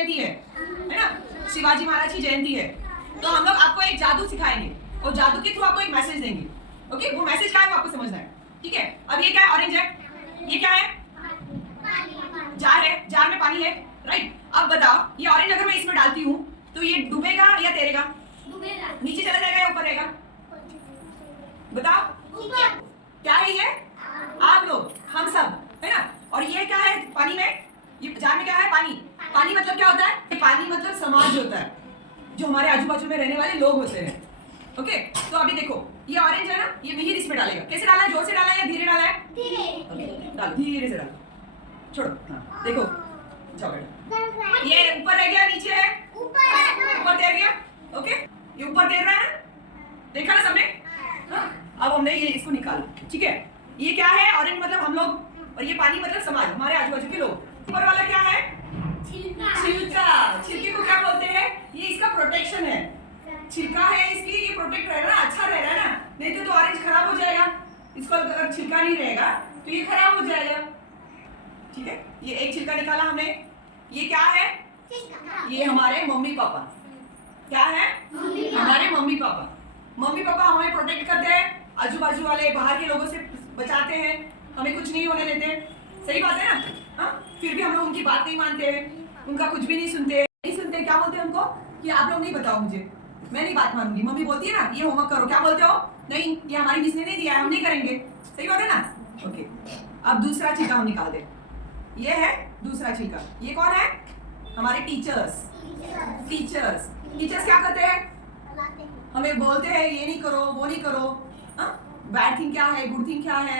जयंती है ना, शिवाजी महाराज की जयंती है, तो हम लोग आपको एक जादू सिखाएंगे और जादू के थ्रू आपको एक मैसेज देंगे। ओके, वो मैसेज क्या है वो आपको समझना है, ठीक है। अब ये क्या है, ऑरेंज है, ये क्या है, जार है, जार में पानी है, राइट। अब बताओ ये ऑरेंज अगर मैं इसमें डालती हूँ तो ये डूबेगा या तैरेगा? नीचे चला जाएगा या ऊपर रहेगा? बताओ क्या है ये? आप लोग, हम सब, है ना। और ये क्या है पानी में, ये जार में क्या है, पानी। पानी मतलब क्या होता है? पानी मतलब समाज होता है, जो हमारे आजू बाजू में रहने वाले लोग होते हैं। ओके, तो अभी देखो ये ऑरेंज है ना, ये मिहिर इसमें डालेगा। कैसे डाला है, जोर से डाला है या धीरे डाला है? धीरे डालो, धीरे से डालो, छोड़ो। हाँ देखो, जाओ बेटा, ये ऊपर रह गया, नीचे है, ऊपर तैर गया। ओके, ये ऊपर तैर रहा है ना, देखा ना सबने? हाँ, अब हमने ये इसको निकाला, ठीक है। ये क्या है, ऑरेंज मतलब हम लोग, और ये पानी मतलब समाज, हमारे आजू बाजू के लोग। ऊपर वाला क्या है, छिलका। छिलके को क्या बोलते हैं? ये इसका प्रोटेक्शन है, छिलका है इसकी, ये प्रोटेक्ट रहेगा ना, अच्छा रहेगा ना, नहीं तो ऑरेंज खराब हो जाएगा। इसको अगर छिलका नहीं रहेगा तो ये खराब हो जाएगा, ठीक है। ये एक छिलका निकाला हमने। ये क्या है, ये हमारे मम्मी पापा। क्या है, हमारे मम्मी पापा। मम्मी पापा हमें प्रोटेक्ट करते हैं, आजू बाजू वाले बाहर के लोगों से बचाते हैं, हमें कुछ नहीं होने देते। सही बात है ना? हाँ, फिर भी हम लोग उनकी बात नहीं मानते हैं, उनका कुछ भी नहीं सुनते। क्या बोलते हैं उनको कि आप लोग नहीं बताओ मुझे, मैं नहीं बात मानूंगी। मम्मी बोलती है ना ये होमवर्क करो, क्या बोलते हो? नहीं, ये हमारी मिस ने नहीं दिया है, हम नहीं करेंगे। सही बात है ना? ओके, अब दूसरा छिलका हम निकाल दे। ये है दूसरा छिलका। ये कौन है, हमारे टीचर्स। टीचर्स क्या करते हैं, हमें बोलते हैं ये नहीं करो, वो नहीं करो। बैड थिंग क्या है, गुड थिंग क्या है,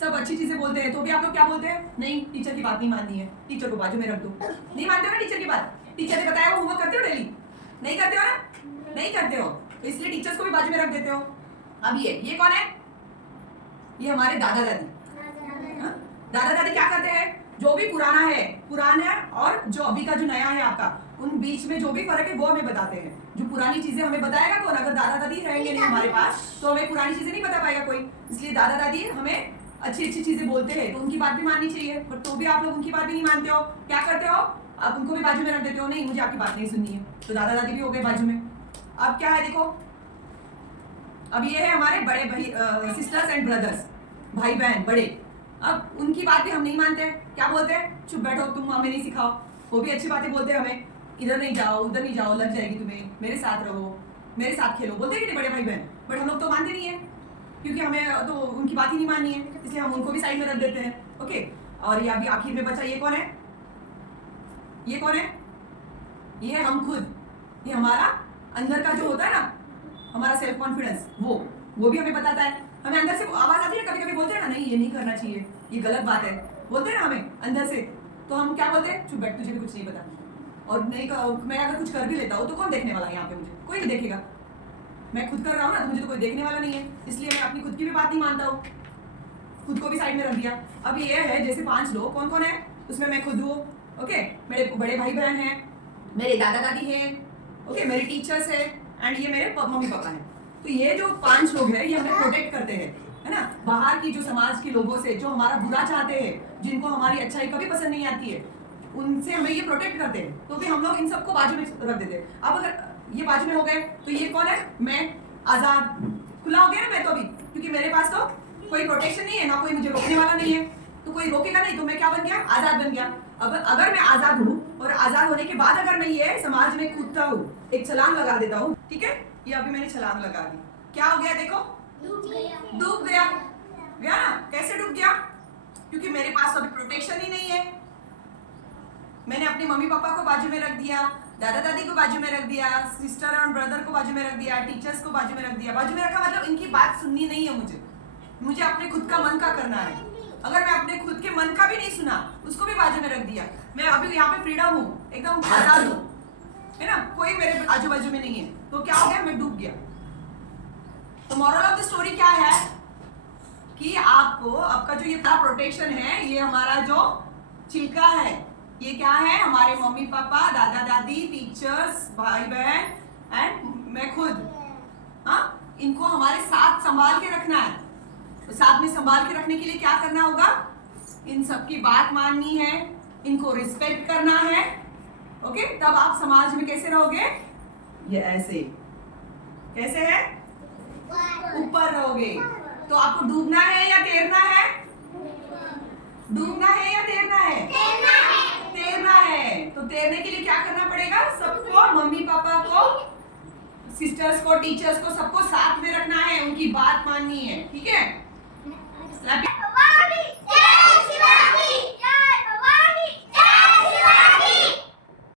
सब अच्छी चीजें बोलते हैं, तो भी आप लोग क्या बोलते हैं? नहीं, टीचर की बात नहीं माननी है, टीचर को बाजू में रख दो। नहीं मानते हो ना टीचर की बात? टीचर ने बताया वो होमवर्क करते हो डेली? नहीं करते हो ना, नहीं करते हो, तो इसलिए टीचर्स को भी बाजू में रख देते हो। अब ये कौन है, ये हमारे दादा दादी। दादा दादी क्या करते हैं, जो भी पुराना है, पुराना और जो अभी का जो नया है आपका, उन बीच में जो भी फर्क है वो हमें बताते हैं। जो पुरानी चीजें हमें बताएगा कौन, अगर दादा दादी रहेंगे नहीं हमारे पास तो हमें पुरानी चीजें नहीं बता पाएगा कोई। इसलिए दादा दादी हमें अच्छी अच्छी चीजें बोलते हैं, तो उनकी बात भी माननी चाहिए। बट तो भी आप लोग उनकी बात भी नहीं मानते हो, क्या करते हो, आप उनको भी बाजू में रख देते हो। नहीं, मुझे आपकी बात नहीं सुननी है, तो दादा दादी भी हो गए बाजू में। अब क्या है देखो, अब ये है हमारे बड़े भाई, सिस्टर्स एंड ब्रदर्स, भाई बहन बड़े। अब उनकी बात भी हम नहीं मानते हैं, क्या बोलते हैं, चुप बैठो, तुम हमें नहीं सिखाओ। वो भी अच्छी बातें बोलते हैं हमें, इधर नहीं जाओ, उधर नहीं जाओ, लग जाएगी तुम्हें, मेरे साथ रहो, मेरे साथ खेलो, बोलते हैं कि नहीं बड़े भाई बहन। बट हम लोग तो मानते नहीं है, क्योंकि हमें तो उनकी बात ही नहीं माननी है, इसलिए हम उनको भी साइड में रख देते हैं। ओके, और ये अभी आखिर में बचा, ये कौन है, ये कौन है, ये है हम खुद। ये हमारा अंदर का जो होता है ना, हमारा सेल्फ कॉन्फिडेंस, वो भी हमें बताता है। हमें अंदर से आवाज आती है, कभी कभी बोलते हैं ना, नहीं ये नहीं करना चाहिए, ये गलत बात है, बोलते हैं ना हमें अंदर से, तो हम क्या बोलते हैं, चुप बैठ, तुझे भी कुछ नहीं पता। और नहीं, मैं अगर कुछ कर भी लेता हूँ तो कौन देखने वाला है यहाँ पे, मुझे कोई नहीं देखेगा, मैं खुद कर रहा हूँ ना, तो मुझे तो कोई देखने वाला नहीं है, इसलिए मैं अपनी खुद की भी बात नहीं मानता हूँ, खुद को भी साइड में रख दिया। अब ये है जैसे 5 लोग, कौन कौन है उसमें, मैं खुद हूँ, ओके, मेरे बड़े भाई बहन हैं, मेरे दादा दादी हैं, ओके, मेरे टीचर्स है, एंड ये मेरे मम्मी पापा हैं। तो ये जो 5 लोग हैं, ये हमें प्रोटेक्ट करते हैं, है ना, बाहर की जो समाज के लोगों से, जो हमारा बुरा चाहते हैं, जिनको हमारी अच्छाई कभी पसंद नहीं आती है, उनसे हमें ये प्रोटेक्ट करते हैं। तो भी हम लोग इन सबको बाजू में रख देते हैं। अब अगर ये बाजू में हो गए तो ये कौन है, मैं आजाद, खुला हो गया ना मैं तो अभी, क्योंकि मेरे पास तो कोई प्रोटेक्शन नहीं है, ना कोई मुझे रोकने वाला नहीं है, तो कोई रोकेगा नहीं, तो मैं क्या बन गया, आजाद बन गया। अब अगर मैं आजाद हूँ, और आजाद होने के बाद अगर मैं ये समाज में कूदता हूँ, एक छलांग लगा देता हूँ, ठीक है, ये अभी मैंने छलांग लगा दी, क्या हो गया देखो, डूब गया ना। कैसे डूब गया, क्योंकि मेरे पास अभी प्रोटेक्शन ही नहीं है। मैंने अपने मम्मी पापा को बाजू में रख दिया, दादा दादी को बाजू में रख दिया, सिस्टर और ब्रदर को बाजू में रख दिया, टीचर्स को बाजू में रख दिया। बाजू में रखा मतलब इनकी बात सुननी नहीं है, मुझे अपने खुद का मन का करना है। अगर मैं अपने खुद के मन का भी नहीं सुना, उसको भी बाजू में रख दिया, मैं अभी यहाँ पे फ्रीडम हूँ, एकदम आजाद हूँ, है ना, कोई मेरे आजू बाजू में नहीं है, तो क्या हो गया, मैं डूब गया। तो मॉरल ऑफ द स्टोरी क्या है, कि आपको आपका जो ये प्रोटेक्शन है, ये हमारा जो छिलका है, ये क्या है, हमारे मम्मी पापा, दादा दादी, टीचर्स, भाई बहन एंड मैं खुद, हाँ, इनको हमारे साथ संभाल के रखना है। तो साथ में संभाल के रखने के लिए क्या करना होगा, इन सबकी बात माननी है, इनको रिस्पेक्ट करना है, ओके, तब आप समाज में कैसे रहोगे? ये ऐसे, कैसे है? ऊपर रहोगे। तो आपको डूबना है या तैरना है? डूबना है या तैरना है? तैरना है। तो तैरने के लिए क्या करना पड़ेगा? सबको, मम्मी पापा को, सिस्टर्स को, टीचर्स को, सबको साथ में रखना है, उनकी बात माननी है, ठीक है?